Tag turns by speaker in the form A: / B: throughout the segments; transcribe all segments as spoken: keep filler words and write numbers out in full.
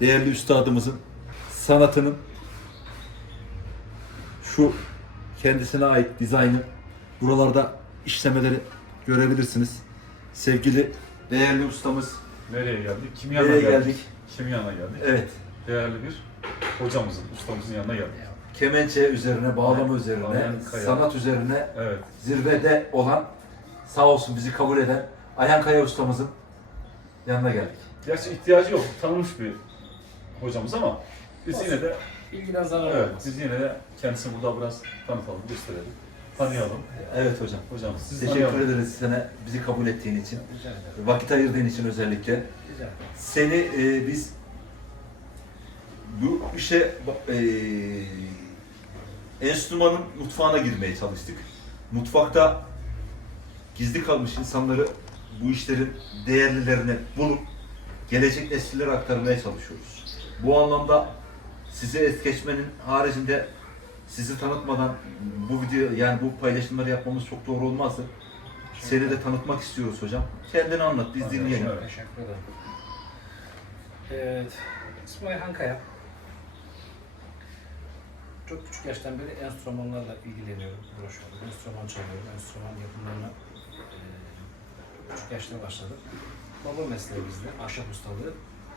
A: değerli üstadımızın sanatının şu kendisine ait dizaynı buralarda işlemeleri görebilirsiniz. Sevgili değerli ustamız.
B: Nereye geldik? Kim yanına
A: Nereye
B: geldik?
A: geldik?
B: Kim yanına geldik?
A: Evet.
B: Değerli bir hocamızın, ustamızın yanına geldik.
A: Kemençe üzerine, bağlama üzerine,
B: Ayhan Kaya.
A: sanat üzerine
B: Evet.
A: zirvede olan, sağ olsun bizi kabul eden Ayhan Kaya ustamızın yanına geldik.
B: Gerçi ihtiyacı yok. Tanınmış bir hocamız ama biz yine de
C: İlgiden zarar
B: evet,
C: olmaz.
B: biz yine de kendisini burada biraz tanıtalım, gösterelim. Tanıyalım.
A: Evet hocam.
B: Hocam siz
A: Teşekkür
B: tanıyalım.
A: ederiz sana bizi kabul ettiğin için.
C: Rica ederim.
A: Vakit ayırdığın için özellikle.
C: Rica ederim.
A: Seni e, biz bu işe e, enstrümanın mutfağına girmeye çalıştık. Mutfakta gizli kalmış insanları bu işlerin değerlilerini bulup gelecek nesillere aktarmaya çalışıyoruz. Bu anlamda sizi es geçmenin haricinde sizi tanıtmadan bu video yani bu paylaşımları yapmamız çok doğru olmazdı. Seni de tanıtmak istiyoruz hocam. Kendini anlat, biz dinleyelim.
B: Evet.
C: Teşekkür ederim. Evet, ismim Ayhan Kaya. Çok küçük yaştan beri enstrümanlarla ilgileniyorum, uğraşıyorum. Enstrüman çalıyorum, enstrüman yapımlarına e, çok küçük yaşta başladım. Baba mesleği bizde, ahşap ustalığı.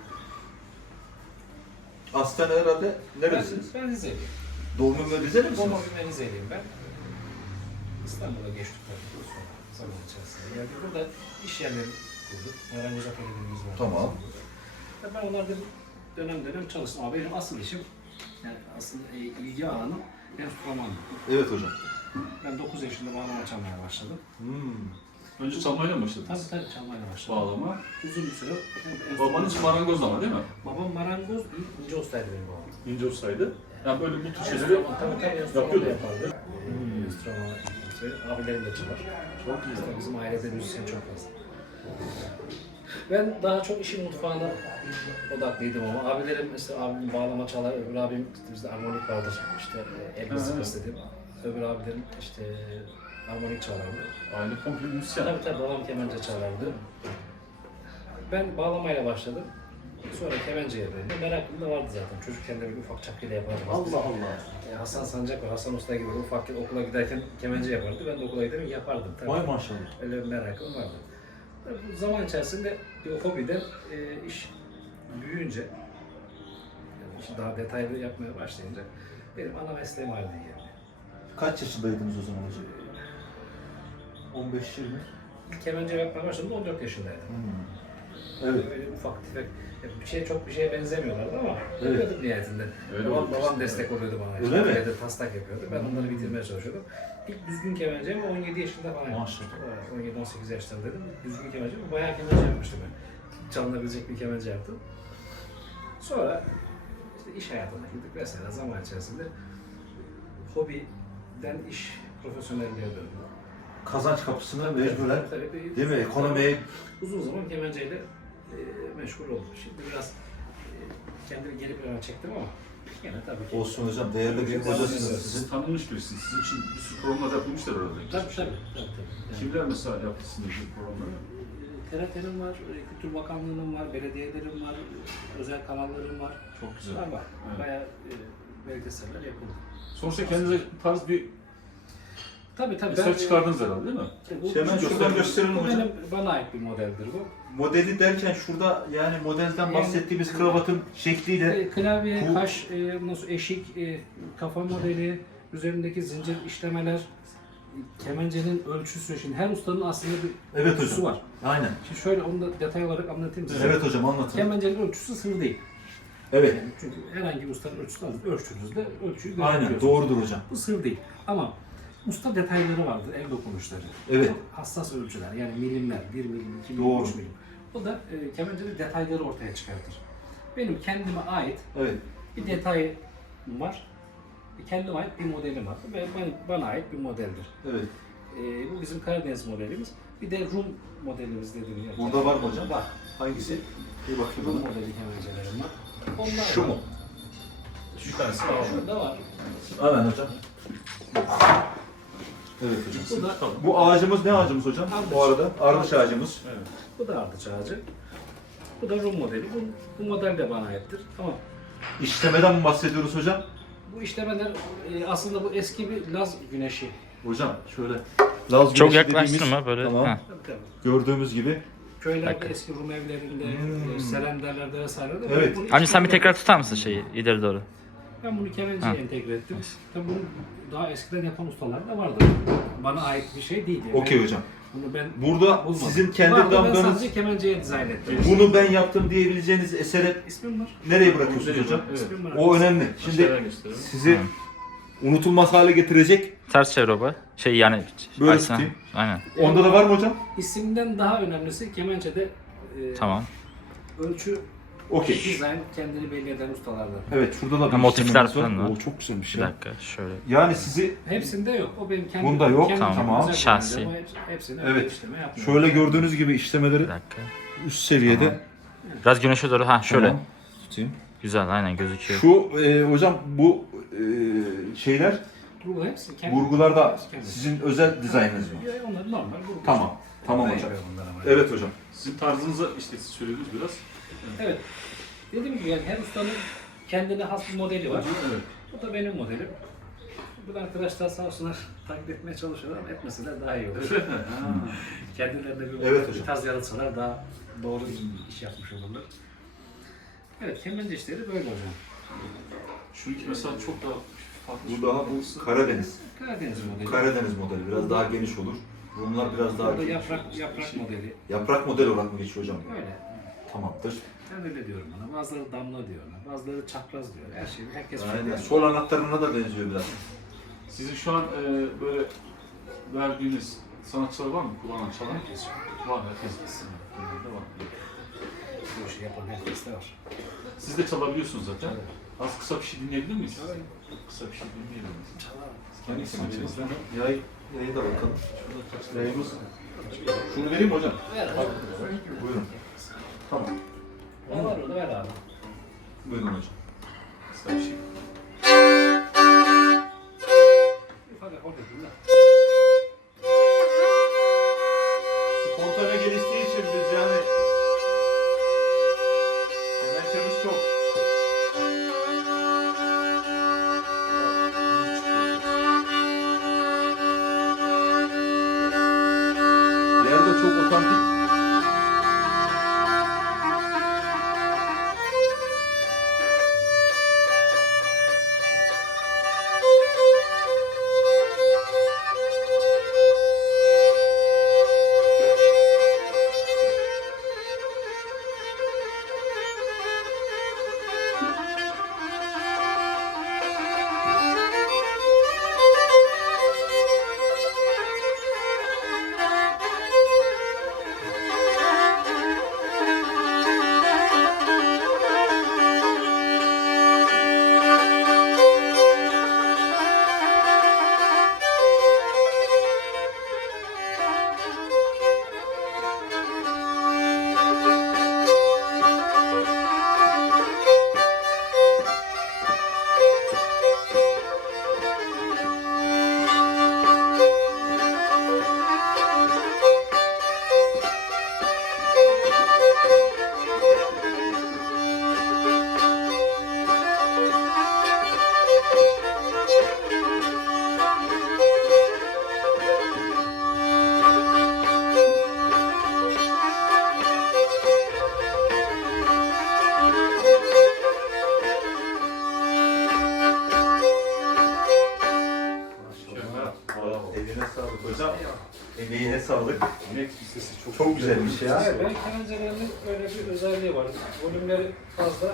A: Aslen herhalde neresiniz?
C: Ben, ben Rizeliyim.
A: Doğum ve Rize'li misiniz?
C: Doğma büyüme Rizeliyim ben. İstanbul'a geçtikten sonra zaman içerisinde geldik. Burada iş yerleri kurduk. Marangoz atölyemiz var.
A: Tamam.
C: Ve ben onlarda dönem dönem çalıştım. Ama benim asıl işim, yani asıl e, ilgi alanım enstrümandı.
A: Evet hocam.
C: Ben dokuz yaşında bağlama çalmaya başladım.
A: Hmm.
B: Önce çalmayla mı
C: Tabii
B: başladınız?
C: tabii çalmaya başladım.
B: Bağlama.
C: Uzun bir süre. hem
B: Babanız
C: enstrüman-
B: marangoz ama değil mi?
C: Babam marangoz, ince ustaydı benim babam.
B: İnce ustaydı. Yani böyle bu tür şeyleri
C: Enstrüman, tabii tabii enstrüman da
B: yapıyordu.
C: yapardı. Hmm. Enstrüman, şey, abilerim de çalar.
B: Çok iyi.
C: İşte bizim ailede müzisyen çok fazla. Ben daha çok işin mutfağına odaklıydım ama abilerim mesela abim bağlama çalar, öbür abim işte bizde armonik vardır işte e, el mızıkası dedim. Öbür abilerim işte armonik çalardı.
B: Aile komple müzisyen.
C: Tabii tabii babam kemençe çalardı. Ben bağlamayla başladım. Sonra kemençeye döndüm. Merakım da vardı zaten. Çocukken de bir ufak çapkıyla yapardım.
A: Allah Allah.
C: E, Hasan Sancak var, Hasan Usta gibi ufak okula giderken kemençe yapardı. Ben de okula giderken yapardım. Tabii.
A: Vay maşallah.
C: Öyle bir merakım vardı. Tabii bu zaman içerisinde bir hobide e, iş büyüyünce, yani işi daha detaylı yapmaya başlayınca benim ana mesleğim haline geldi.
A: Kaç yaşındaydınız o zaman hocam? on beş yirmi.
C: İlk kemençe yapmaya başladım on dört yaşındaydım.
A: Hmm. Evet.
C: Böyle ufak tefek, bir şey çok bir şeye benzemiyorlardı ama
A: Evet.
C: yapıyordum nihayetinde.
B: Öyle
C: babam,
B: oldu
C: babam
B: işte.
C: destek oluyordu bana.
A: Öyle mi?
C: Evde taslak yapıyordu. Ben onları bitirmeye çalışıyordum. İlk düzgün kemençemi on yedi yaşında falan yapmıştım. on yedi on sekiz yaşlarındaydım. Düzgün kemençe, bayağı kemençe yapmıştım ben. Çalınabilecek bir kemençe yaptım. Sonra işte iş hayatına girdik vesaire zaman içerisinde hobiden iş profesyonelliğe döndü.
A: Kazanç kapısına mecburen,
C: Tabii, tabii.
A: değil mi? Ekonomiye
C: Uzun zaman kemençeyle e, meşgul oldum. Şimdi biraz e, kendimi geri plana çektim ama yine tabii ki.
A: olsun hocam. Değerli bir hocasınız sizin.
B: Siz tanınmış birisiniz. Sizin için bir sürü programlar yapılmışlar herhalde.
C: Tabii tabii. tabii, tabii. Yani,
B: Kimler mesela yaptı sizin bu programları?
C: e, T R T'nin var, e, Kültür Bakanlığı'nın var, belediyelerin var, e, özel kanalların var.
B: Çok güzel.
C: Var var.
B: Evet.
C: Bayağı e, belgeseller yapıldı.
B: Sonuçta kendinize tarz bir
C: Tabii tabii.
B: eser çıkardınız herhalde değil mi?
C: Bu,
A: Hemen
C: bu-
A: şuradan gösterelim
C: bu
A: hocam.
C: benim, bana ait bir modeldir bu.
A: Modeli derken şurada yani modelden
C: Yani-
A: bahsettiğimiz kravatın şekliyle
C: E, Klavye,
A: Bu-
C: kaş, e, nasıl eşik, e, kafa modeli, üzerindeki zincir işlemeler, kemencenin ölçüsü. Şimdi her ustanın aslında bir
A: evet
C: ölçüsü
A: hocam.
C: var.
A: Aynen.
C: Şimdi şöyle onu da detay olarak anlatayım size.
A: Evet hocam anlatın.
C: Kemencenin ölçüsü sır değil.
A: Evet.
C: Yani çünkü herhangi bir ustanın ölçüsünü alır, ölçtüğünüzde ölçüyü
A: Aynen
C: görebiliyorsunuz.
A: doğrudur hocam.
C: Bu sır değil. Ama usta detayları vardır, el dokunuşları.
A: Evet.
C: Çok hassas ölçüler, yani milimler, bir milim, iki milim,
A: Doğru.
C: üç milim. O da e, kemencenin detayları ortaya çıkartır. Benim kendime ait
A: Evet.
C: bir detay var. Kendime ait bir modelim var ve bana, bana ait bir modeldir.
A: Evet.
C: Ee, bu bizim Karadeniz modelimiz. Bir de Rum modelimiz dediğimiz. yani.
A: Burada var mı hocam?
C: Var.
A: Hangisi? Bir bakayım
C: Rum
A: bana.
C: modeli kemencelerim var. Onlar
A: Şu
C: var.
A: mu?
B: Bir tanesi var.
C: Şurada var.
A: Hemen hocam. Evet hocam.
C: Bu da,
A: Bu ağacımız ne ağacımız hocam?
C: Ardıç.
A: Bu arada ardıç ağacımız.
B: Evet.
C: bu da ardıç ağacı. Bu da Rum modeli. Bu, bu model de bana aittir. Ama
A: İşlemeden mi bahsediyoruz hocam?
C: bu işlemeler e, aslında bu eski bir Laz güneşi.
A: Hocam şöyle Laz
D: Çok
A: güneşi
D: yaklaştırma böyle.
A: Tamam.
D: Ha.
C: Tabii, tabii.
A: Gördüğümüz gibi.
C: Köylerde
D: Dakika.
C: eski Rum evlerinde,
A: Hmm.
C: e, serenderlerde vesairede.
A: Evet.
C: bunu
D: Amca sen bir
C: işlemeden-
D: tekrar tutar mısın şeyi ileri doğru?
C: Ben bunu kemenciye
D: Ha.
C: entegre ettim. Tabii bunu daha eskiden yapan ustalar da vardı. Bana ait bir şey değil. Yani.
A: Okey hocam.
C: Bunu ben
A: Burada
C: bulmadım.
A: sizin kendi
C: Vardı, ben
A: damganız,
C: sadece kemenciye dizayn ettim.
A: bunu ben yaptım diyebileceğiniz esere
C: İsmim var.
A: nereye bırakıyorsunuz hocam?
B: Evet.
C: İsmim var.
A: O önemli. Şimdi
B: Aşağıya gösterelim.
A: sizi unutulmaz hale getirecek.
D: Ters çevir baba. Şey yani.
A: Böyle
D: açsana.
A: tutayım.
D: Aynen.
A: Onda da var mı hocam?
C: İsimden daha önemlisi kemençede e,
D: Tamam.
C: ölçü,
A: Okey.
C: dizayn kendini belli eden ustalardan.
A: Evet, şurada da bir
D: Ha, motifler
A: işlemimiz var.
D: falan var.
A: Oo, çok güzelmiş
D: Bir
A: ya.
D: dakika şöyle.
A: Yani sizi
C: Hepsinde yok. O benim kendi
A: Bunda yok,
C: kendi
D: tamam.
C: kendime özel
D: Şahsi.
C: kemencem. O hepsi- Hepsine
A: Evet.
C: öyle işleme yapmıyorum.
A: şöyle gördüğünüz gibi işlemeleri
D: Bir dakika.
A: üst seviyede.
D: Tamam. Biraz güneşe doğru. Ha şöyle.
A: Tamam. Tutayım.
D: Güzel aynen gözüküyor.
A: Şu e, hocam bu e, şeyler
C: Bu hepsi kendi.
A: vurgularda
C: hepsi kendi.
A: sizin özel dizaynınız mı?
C: Ya, onlar normal. Bu
A: Tamam. Tamam
C: Ben
A: hocam.
C: yapıyorum onları ama.
A: Evet hocam.
B: Sizin tarzınızı işte siz söylediniz biraz.
C: Evet. Dediğim gibi yani her ustanın kendine has bir modeli var.
B: Evet.
C: Bu da benim modelim. Bu arkadaşlar sağ olsunlar takip etmeye çalışıyorlar ama etmeseler daha iyi olur.
B: Ha.
C: Kendilerine bir,
A: Evet
C: bir
A: hocam.
C: tarz yaratsalar daha doğru bir iş yapmış olurlar. Evet, kemence işleri böyle hocam.
B: Şununki mesela çok daha farklı.
A: Bu daha bu Karadeniz.
C: Karadeniz modeli.
A: Karadeniz modeli biraz daha geniş olur. Rumlar biraz daha
C: Burada yaprak, yaprak modeli.
A: yaprak model olarak mı geçiyor hocam?
C: Öyle.
A: Tamamdır.
C: Ben öyle diyorum ona. Bazıları damla diyorlar. Bazıları çapraz diyor. Her şey, herkes
A: Aynen.
C: farklı.
A: Sol anahtarına da benziyor biraz.
B: Sizin şu an e, böyle verdiğiniz sanatçılar var mı? Kullanan, çalan?
C: Herkes
B: Var, herkes. Bunlarda var.
C: bu işi yapan herkes de var.
B: Siz de çalabiliyorsunuz zaten.
C: Evet.
B: Az kısa bir şey dinleyebilir miyiz?
C: Çalayım.
B: Kısa bir şey dinleyebilir miyiz?
C: Çalalım.
B: Kendi kemençenizden.
A: Yay, yayı da bakalım.
B: Şurada kaç
A: Yayımız. Şunu vereyim mi hocam?
C: Ver abi.
A: Buyurun. Tamam.
C: Ne var orada? Ver abi.
A: Buyurun hocam.
B: kısa bir şey.
C: Ufak akor yapayım da.
A: Spontane geliştiği için biz yani kemençemiz çok. Yerde çok otantik. Eline sağlık hocam. Emeğine sağlık.
B: Yemek listesi çok
A: Çok güzelmiş ya.
C: Evet, benim kemencelerimin böyle bir özelliği var. Volümleri fazla.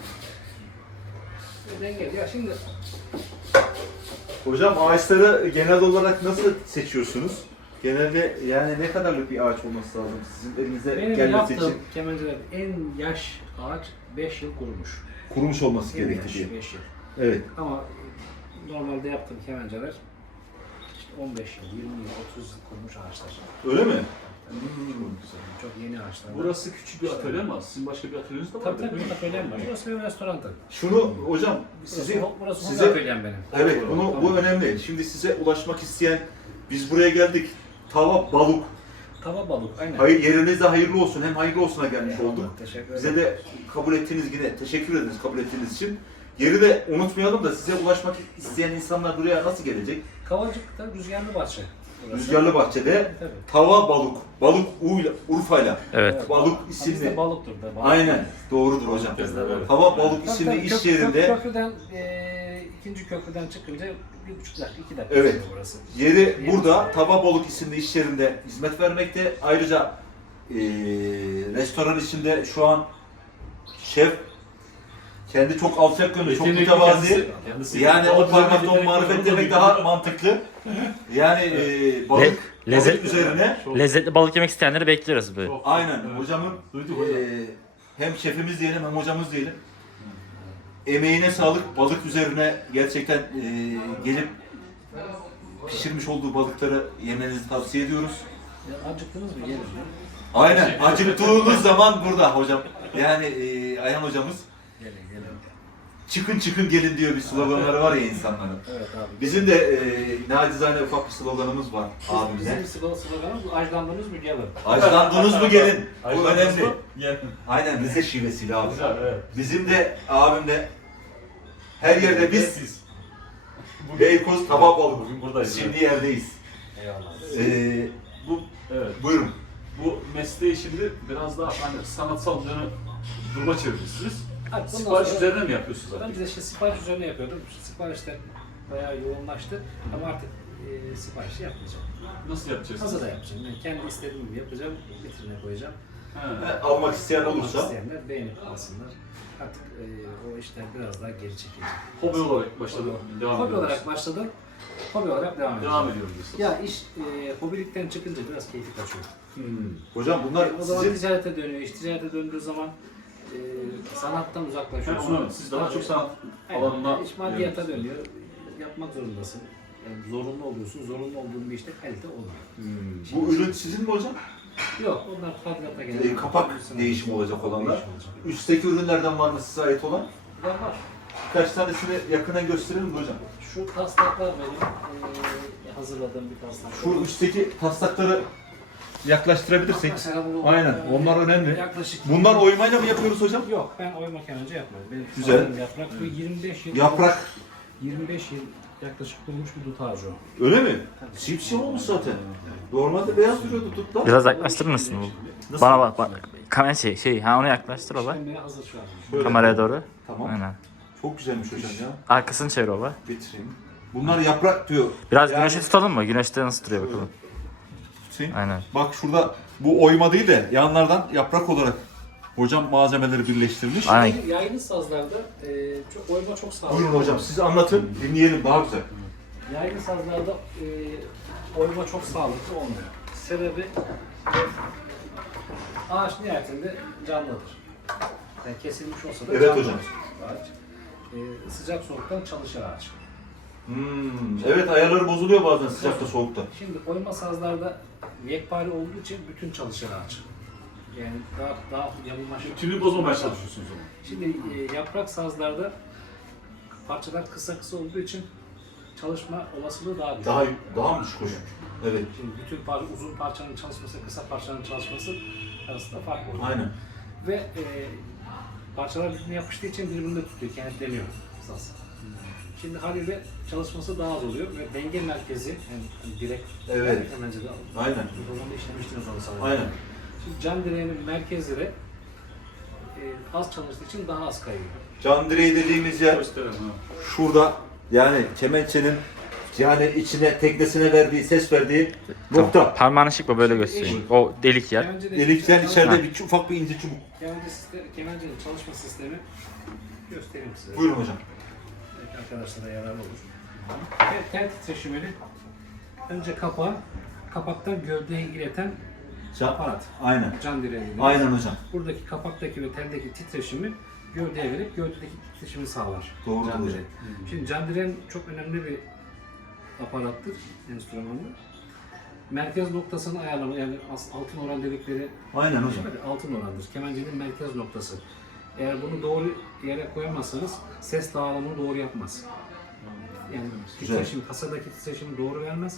C: Ve dengeli. Ya şimdi
A: Hocam ağaçları genel olarak nasıl seçiyorsunuz? Genelde yani ne kadarlık bir ağaç olması lazım sizin elinize
C: benim
A: gelmesi
C: yaptığım
A: için?
C: kemenceler en yaş ağaç beş yıl kurumuş.
A: Kurumuş olması
C: En
A: gerekti
C: yaş
A: diye.
C: beş yıl.
A: Evet.
C: Ama normalde yaptığım kemenceler işte on beş yıl, yirmi yıl, otuz yıl kurumuş ağaçlar.
A: Öyle mi?
C: Çok yeni ağaçlar.
B: Burası küçük bir atölye ama sizin başka bir atölyeniz de var.
C: Tabii
B: değil
C: tabii
B: mi?
C: bir atölyem var. Burası benim restoranım.
A: Şunu hocam
C: Burası,
A: sizin
C: burası
A: size-
C: size, atölyem benim.
A: evet
B: Doğru,
A: bunu
C: tamam.
A: bu önemli. Şimdi size ulaşmak isteyen biz buraya geldik. Tava balık
C: Tava balık, aynen.
A: Hayır, yerinize hayırlı olsun. Hem hayırlı olsuna gelmiş
C: Eyvallah,
A: olduk.
C: teşekkür
A: Bize
C: ederim.
A: de kabul ettiğiniz yine teşekkür ederiz kabul ettiğiniz için. Yeri de unutmayalım da size ulaşmak isteyen insanlar buraya nasıl gelecek?
C: Kavacık'ta Rüzgarlı Bahçe. Burası.
A: Rüzgarlı Bahçe'de
C: Tabii.
A: Tava Balık, Balık U'yla, Urfa'yla.
D: Evet.
A: Balık
C: Bizde
A: isimli.
C: balıktır da. Balık.
A: Aynen, doğrudur hocam.
B: Bizde böyle.
A: Tava Balık
C: Tabii,
A: isimli
C: tabii,
A: iş
C: kök-
A: yerinde.
C: kök- Köprüden, e, ikinci köprüden çıkınca bir buçuk dakika, iki dakika
A: Evet.
C: sürüyor burası.
A: Yeri burada Tava Balık isimli iş yerinde hizmet vermekte. Ayrıca eee restoran içinde şu an şef kendi çok alçak gönüllü, çok
B: Yetenekli
A: mütevazi.
B: kendisi- kendisi-
A: Yani o
B: balık
A: parmakta
B: üzerine
A: on marifet
B: yetenekli
A: demek
B: olduğu
A: daha
B: gibi-
A: mantıklı. Yani eee balık,
D: Le- lezzet-
A: balık üzerine.
B: Çok-
D: Lezzetli balık yemek isteyenleri bekliyoruz böyle.
B: çok-
A: Aynen
B: Evet.
A: hocamın
B: Duyduk hocam.
A: eee, hem şefimiz diyelim hem hocamız diyelim. Emeğine sağlık. Balık üzerine gerçekten eee, gelip pişirmiş olduğu balıkları yemenizi tavsiye ediyoruz.
C: Ya, acıktınız mı? Gelin. ya.
A: Aynen. Acıktığınız zaman burada hocam. Yani eee Ayhan hocamız
C: Gelin, gelin.
A: çıkın çıkın gelin diyor bir sloganları var ya insanların.
C: Evet abi.
A: Bizim de eee nacizane ufak bir sloganımız var abimle.
C: Bizim slogan sloganımız acılandınız mı? Gelin.
A: Açlandınız mı gelin? Bu
B: Ayşe
A: önemli.
B: Hanım, gel.
A: Aynen Rize şivesiyle abi.
B: Güzel, evet.
A: Bizim de abim de her yerde biz
B: Siz.
A: Beykoz Tava Balık
B: Bugün buradayız.
A: şimdi yerdeyiz.
C: Eyvallah.
A: Eee
B: Bu, evet.
A: buyurun.
B: Bu mesleği şimdi biraz daha hani sanatsal yönü duruma çevirmişsiniz.
C: Abi, bundan
B: Sipariş
C: sonra-
B: üzerine mi yapıyorsunuz
C: Ben
B: zaten?
C: de işte sipariş üzerine yapıyordum. Siparişler bayağı yoğunlaştı ama artık e, siparişi yapmayacağım.
B: Nasıl yapacaksınız?
C: Hazır da yapacağım. Yani kendi istediğim gibi yapacağım, vitrine koyacağım.
B: He.
A: He, almak isteyen
C: Almak
A: olursa
C: isteyenler beğenip alsınlar. Artık e, o işler biraz daha geri çekilecek.
B: Hobi olarak başladı. Devam
C: Hobi
B: ediyoruz.
C: olarak başladım. Hobi olarak devam ediyorum.
B: Devam ediyorum diyorsunuz.
C: Ya iş e, hobilikten çıkınca biraz keyfi kaçıyor.
B: Hmm.
A: hocam bunlar
C: O zaman
A: sizin
C: ticarete dönüyor. İş ticarete döndüğü zaman e, sanattan
B: Yani
C: uzaklaşıyorsun.
B: onu siz daha çok sanat
C: Aynen.
B: alanına
C: İş maddiyata
B: yöneliyorsunuz.
C: dönüyor. Yapmak zorundasın. Yani zorunlu oluyorsun. Zorunlu olduğun bir işte kalite olmuyor.
B: Hmm.
A: bu ürün sizin mi hocam?
C: Yok, onlar tadilata gelen.
A: Ee, kapak değişimi olacak olanlar.
C: Değişim olacak.
A: Üstteki ürünlerden var mı size ait olan?
C: Var var.
A: Birkaç tanesini yakından gösterelim mi hocam?
C: Şu taslaklar benim eee hazırladığım bir taslak.
A: Şu üstteki taslakları yaklaştırabilirsek.
C: Mesela bu-
A: Aynen, onlar önemli.
C: Yaklaşık.
A: Bunlar oymayla mı yapıyoruz hocam?
C: Yok, ben oyma kemanca yapmadım. Benim
A: Güzel.
C: sandığım yaprak bu yirmi beş yıl.
A: Yaprak.
C: yirmi beş yıl yaklaşık kurumuş bir dut ağacı o.
A: Öyle mi? Sipsiyah olmuş zaten. Normalde beyaz duruyordu tutlar.
D: Biraz yaklaştırır mısın bu?
A: Nasıl?
D: Bana bak bak. Kamera şey, şey ha onu yaklaştır baba.
C: İşlemeye hazır şu an.
A: Şöyle.
D: Kameraya doğru.
A: Tamam.
D: Aynen.
A: Çok güzelmiş hocam ya.
D: Arkasını çevir baba.
A: Getireyim. Bunlar yaprak diyor.
D: Biraz
A: Yani-
D: güneşe tutalım mı? Güneşte nasıl duruyor bakalım.
A: Tutayım.
D: Aynen.
A: Bak şurada bu oyma değil de yanlardan yaprak olarak hocam malzemeleri birleştirmiş.
D: Aynen.
C: Yaylı- Yaylı sazlarda eee çok, oyma çok sağlıklı.
A: Buyurun hocam siz anlatın dinleyelim daha güzel.
C: Yaylı sazlarda eee oyma çok sağlıklı olmuyor. Sebebi e, ağaç nihayetinde canlıdır. Yani kesilmiş olsa da
A: Evet
C: canlı
A: hocam.
C: ağaç. Eee, sıcak soğuktan çalışır ağaç.
A: Hmm, evet ayarları bozuluyor bazen sıcakta soğukta.
C: Şimdi oyma sazlarda yekpare olduğu için bütün çalışır ağaç. Yani daha daha yamulmaş.
B: Tünü bozmamaya çalışıyorsunuz o zaman.
C: Şimdi e, yaprak sazlarda parçalar kısa kısa olduğu için çalışma olasılığı daha düşük.
A: Daha daha mı düşük hocam? Evet.
C: Şimdi bütün parça, uzun parçanın çalışması, kısa parçanın çalışması arasında fark oluyor.
A: Aynen.
C: Ve e, parçalar birbirine yapıştığı için birbirini de tutuyor, kenetleniyor saz. Şimdi haliyle çalışması daha az oluyor ve denge merkezi, yani, yani direkt
A: Evet.
C: hemen önce de
A: Aynen.
C: bu konuda işlemiştiniz onu sanırım.
A: Aynen.
C: Şimdi can direğinin merkezleri e, az çalıştığı için daha az kayıyor.
A: Can direği dediğimiz yer
B: Gösterelim ha.
A: şurada yani kemençenin yani içine teknesine verdiği ses verdiği nokta.
D: Parmağını şıkma böyle göstereyim. O delik yer.
C: Kemence'de
A: Delikten
C: çalış-
A: içeride bir ufak bir ince çubuk.
C: Kemence sistemi, kemencenin çalışma sistemi göstereyim size.
A: Buyurun hocam.
C: Belki arkadaşlara yararlı olur. Ve tel titreşimini önce kapağı, kapaktan gövdeye ileten
A: Can,
C: aparat.
A: aynen.
C: Can direği. dediğimiz.
A: Aynen hocam.
C: Buradaki kapaktaki ve teldeki titreşimi gövdeye verip gövdedeki titreşimi sağlar.
A: Doğru
C: Can
A: hocam.
C: direği. Şimdi can direğin çok önemli bir aparattır, enstrümandır. Merkez noktasını ayarlama, yani as- altın oran dedikleri
A: Aynen hocam.
C: şey altın orandır. Kemencenin merkez noktası. Eğer bunu doğru yere koyamazsanız ses dağılımını doğru yapmaz. Yani
A: Güzel.
C: titreşim, kasadaki titreşimi doğru vermez.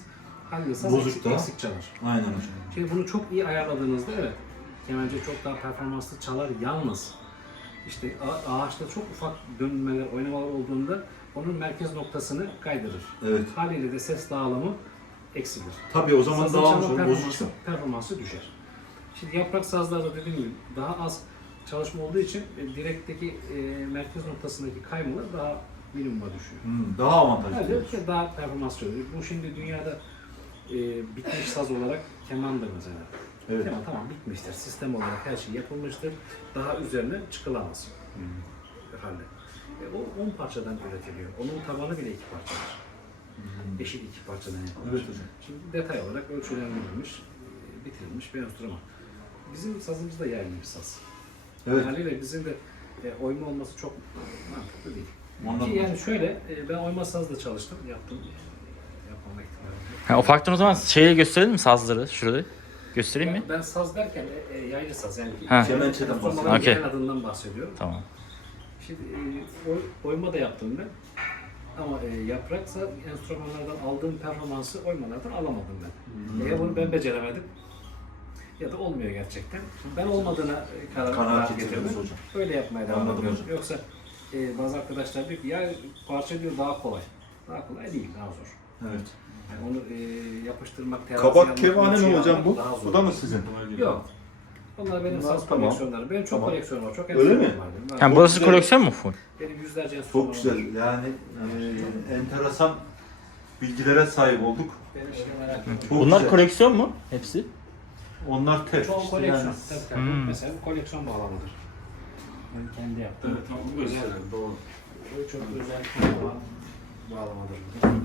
C: Halil saz
A: Bozuk
C: eksik,
A: da.
C: eksik çalar.
A: Aynen hocam.
C: Şimdi bunu çok iyi ayarladığınızda evet, kemence çok daha performanslı çalar. Yalnız işte a- ağaçta çok ufak dönmeler, oynamalar olduğunda onun merkez noktasını kaydırır.
A: Evet.
C: Haliyle de ses dağılımı eksilir.
A: Tabii o zaman
C: Sazın
A: dağılmış
C: çalma
A: olur, bozuksa.
C: performansı, performansı düşer. Şimdi yaprak sazlarda dediğim gibi daha az çalışma olduğu için e, direkteki e, merkez noktasındaki kaymalar daha minimuma düşüyor.
A: Hmm, daha avantajlı.
C: Halde işte daha performanslı oluyor. Bu şimdi dünyada e, bitmiş saz olarak kemandır mesela.
A: Evet.
C: Keman tamam bitmiştir. Sistem olarak her şey yapılmıştır. Daha üzerine çıkılamaz. Halde. E, o on parçadan üretiliyor. Onun tabanı bile iki parçadır. Eşit iki parçadan yapılır.
A: Evet hocam.
C: Şimdi detay olarak ölçülendirilmiş, e, bitirilmiş bir enstrüman. Bizim sazımız da yaylı bir saz.
A: Evet.
C: Haliyle bizim de e, oyma olması çok mantıklı değil.
A: Anladım.
C: Ki yani şöyle, e, ben oyma sazda çalıştım, yaptım. E, yapmama ihtimali yok.
D: Ha, ufaktan o zaman şeye gösterelim mi sazları şurada? Göstereyim mi?
C: Ben, ben saz derken e, e, yaylı saz yani.
D: Ha.
A: Kemençeden
C: enstrümanların
A: bahsediyorum.
D: Okey.
C: genel adından bahsediyorum.
D: Tamam.
C: Şimdi e, oy, oyma da yaptım ben. Ama e, yapraksa enstrümanlardan aldığım performansı oymalardan alamadım ben.
A: Hmm.
C: Ya bunu ben beceremedim ya da olmuyor gerçekten. Ben olmadığına e, karar,
A: Kanaat
C: karar
A: getirdiniz
C: getirdim.
A: hocam.
C: Öyle yapmaya devam
A: Anladım
C: ediyorum.
A: hocam.
C: Yoksa e, bazı arkadaşlar diyor ki ya parça diyor daha kolay. Daha kolay değil, daha zor.
A: Evet.
C: Yani onu e, yapıştırmak, terazi
A: Kabak
C: yapmak,
A: kevane
C: ölçüyü
A: mi hocam
C: almak
A: bu?
C: daha zor.
A: Bu da mı sizin?
C: Yok. Onlar benim
A: Bunlar
C: saz
A: tamam.
C: koleksiyonlarım. Benim çok
A: Tamam.
C: koleksiyonum var. Çok
A: Öyle
C: enstrümanım
A: mi?
C: var benim. Var.
D: Yani burası
A: güzel.
D: koleksiyon mu full?
C: Benim yüzlerce enstrümanım
A: Çok
C: var.
A: güzel. Yani e, enteresan bilgilere sahip olduk.
C: Benim işte merak ettim.
A: Çok
D: Bunlar
A: güzel.
D: koleksiyon mu? Hepsi?
A: Onlar tef.
C: Çoğu
A: işte
C: koleksiyon.
A: yani.
C: Tabii tabii.
D: Hmm.
C: Mesela bu koleksiyon bağlamıdır. Ben kendi yaptım.
B: Evet tamam
C: özel,
B: gösterelim doğru.
C: bu çok özel bir bağ- bağlamadır.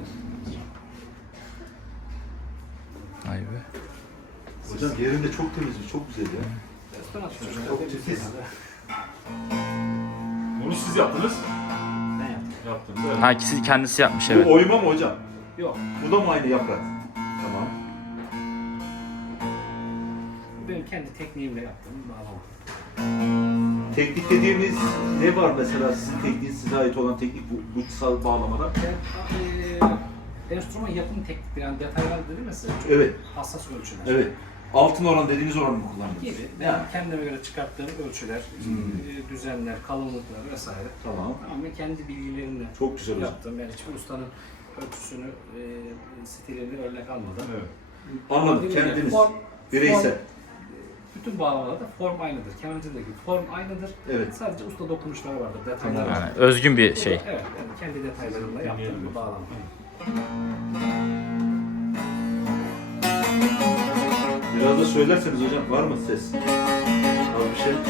D: Ay be.
A: Hocam yerinde çok temizmiş, çok güzel ya.
C: Restoran çocuklar
A: Çok
C: da biz
A: titiz.
B: Bunu siz yaptınız.
C: Ben yaptım.
B: Yaptınız. Evet.
D: Ha ikisi kendisi yapmış evet.
A: Bu oyma mı hocam?
C: Yok.
A: Bu da mı aynı yaprak? Tamam.
C: Bu benim kendi tekniğimle yaptığım bir bağlama.
A: Teknik dediğimiz ne var mesela sizin tekniğiniz, size ait olan teknik bu, bu sağ bağlamada?
C: Ben, e, enstrüman yapım teknikleri, yani detaylar dedim ya size, çok
A: Evet,
C: hassas ölçüler.
A: evet. Altın oran dediğiniz oranı mı kullandınız?
C: Gibi. Ben
A: Yani.
C: kendime göre çıkarttığım ölçüler,
A: Hmm.
C: e, düzenler, kalınlıklar vesaire.
A: Tamam.
C: Tamamen kendi bilgilerimle
A: Çok güzel hocam.
C: yaptım. Yani hiçbir ustanın ölçüsünü, e, stilini örnek almadan.
B: Evet.
A: Anladım,
C: Dediğim gibi
A: kendiniz.
C: form-
A: Bireysel.
C: form- bütün bağlamalarda form aynıdır. Kemancı'daki form aynıdır.
A: Evet.
C: Sadece usta dokunuşları vardır, detaylar
A: Tamam.
C: vardır.
D: Yani özgün bir şey.
C: Evet, yani kendi detaylarımla yaptığım bir bağlama.
A: Biraz da söylerseniz hocam, var mı ses? Var bir şey.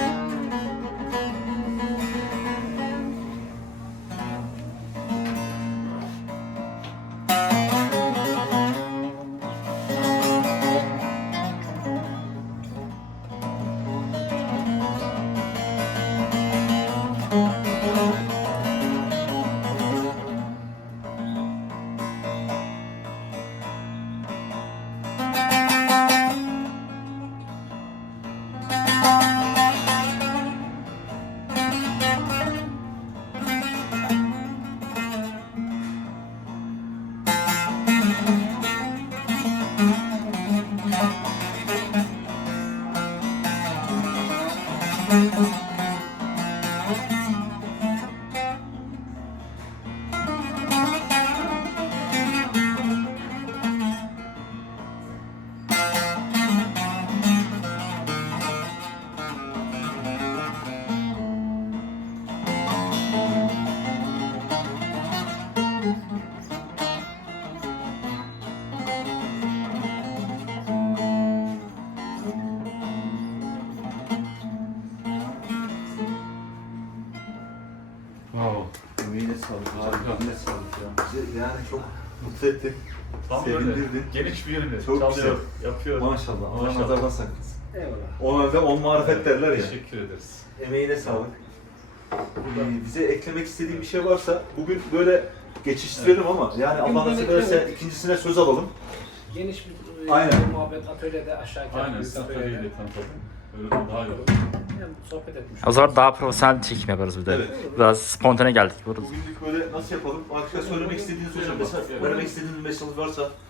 B: Bravo.
A: Emeğine sağlık hocam.
B: Harika.
A: Emeğine sağlık ya. Bizi yani çok mutlu ettin.
B: Tam böyle
A: Sevindirdin.
B: geniş bir yerinde.
A: Çok
B: Çalıyor, yapıyor.
A: Maşallah. Allah
B: Maşallah.
A: nazardan saklasın.
C: Eyvallah.
A: Ona da on marifet derler ya.
B: Teşekkür ederiz.
A: Emeğine sağlık. Ee, bize eklemek istediğin bir şey varsa bugün böyle geçiştirelim ama yani
C: Bugün
A: Allah nasip
C: böyle-
A: ederse
C: evet.
A: ikincisine söz alalım.
C: Geniş bir e,
A: Aynen.
C: muhabbet atölyede aşağı yukarı
B: Aynen.
C: bir
B: Siz
C: atölyede.
B: atölyeyle tanıtalım. Öyle daha iyi olur.
C: Yani sohbet etmiş.
D: O zaman daha profesyonel çekim yaparız bir de.
A: Evet.
D: Biraz spontane geldik burada.
A: Bugünlük böyle nasıl yapalım? Başka söylemek istediğiniz hocam mesela
B: Evet.
A: vermek istediğiniz bir mesaj varsa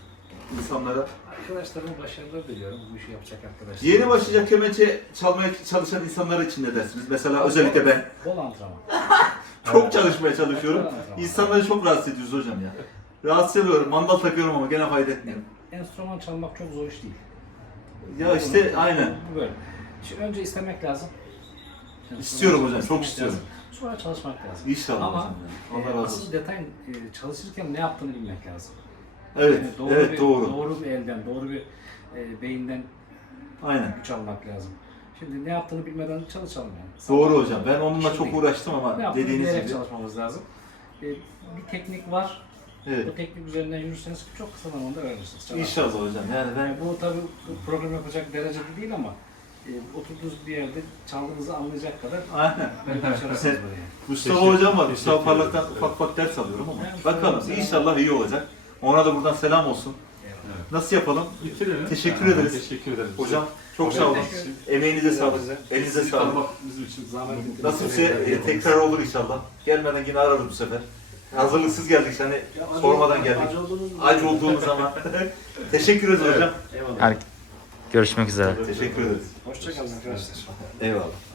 A: insanlara.
C: Arkadaşlarıma başarılar diliyorum. Bu işi yapacak arkadaşlar.
A: Yeni başlayacak kemençe çalmaya çalışan insanlar için ne dersiniz? Mesela özellikle ben
C: Bol antrenman.
A: çok çalışmaya çalışıyorum.
C: Evet, evet.
A: İnsanları çok rahatsız ediyoruz hocam ya. Rahatsız ediyorum. Mandal takıyorum ama gene fayda etmiyor.
C: Enstrüman çalmak çok zor iş değil.
A: Ya işte aynen.
C: Bu böyle. Şimdi önce istemek lazım.
A: İstiyorum hocam, çok
C: İstemek
A: istiyorum.
C: lazım. Sonra çalışmak lazım.
A: İnşallah
C: Ama
A: hocam. ya.
C: e,
A: Allah razı
C: asıl
A: olsun.
C: detay e, çalışırken ne yaptığını bilmek lazım.
A: Evet,
C: Yani doğru
A: evet
C: bir,
A: doğru.
C: Doğru bir elden, doğru bir e, beyinden
A: Aynen.
C: güç almak lazım. Şimdi ne yaptığını bilmeden çalışalım yani.
A: Doğru
C: Sabah-
A: hocam. Ben onunla
C: İşte
A: çok
C: değil.
A: uğraştım
C: Ne
A: ama
C: yaptığını
A: dediğiniz
C: bilerek
A: gibi.
C: çalışmamız lazım. E, bir teknik var.
A: Evet.
C: Bu teknik üzerinden yürürseniz çok kısa zamanda öğrenirsiniz. Çalarsınız.
A: İnşallah hocam. Yani ben
C: Yani bu tabii bu program yapacak derecede değil ama e, oturduğunuz bir yerde çaldığınızı anlayacak kadar
A: aynen.
C: böyle başarısınız böyle yani.
A: Mustafa
B: Teşekkür-
A: hocam var. Mustafa
B: teşekkür
A: Parlak'tan
B: ederiz.
A: ufak ufak ders alıyorum ama.
C: Evet,
A: Bakalım
C: selam.
A: inşallah iyi olacak. Ona da buradan selam olsun.
C: Eyvallah.
A: Nasıl yapalım?
B: Bitirelim.
A: Teşekkür
B: Ha,
A: ederiz.
B: Teşekkür ederiz.
A: Hocam çok
B: Hocam,
A: sağ olun.
C: teşekkür-
A: Emeğinize sağlık.
C: Size-
A: Elinize
B: Sizi
A: sağlık.
B: tanımak bizim için
C: Zahmet ettiniz.
A: Nasipse e, tekrar olur inşallah. Gelmeden yine ararız bu sefer. Hazırlıksız geldik hani sormadan geldik. Acı olduğumuz zaman. Teşekkür ederiz hocam.
C: Eyvallah.
D: Her- Görüşmek üzere.
A: Teşekkür ederiz.
C: Hoşçakalın arkadaşlar.
A: Eyvallah.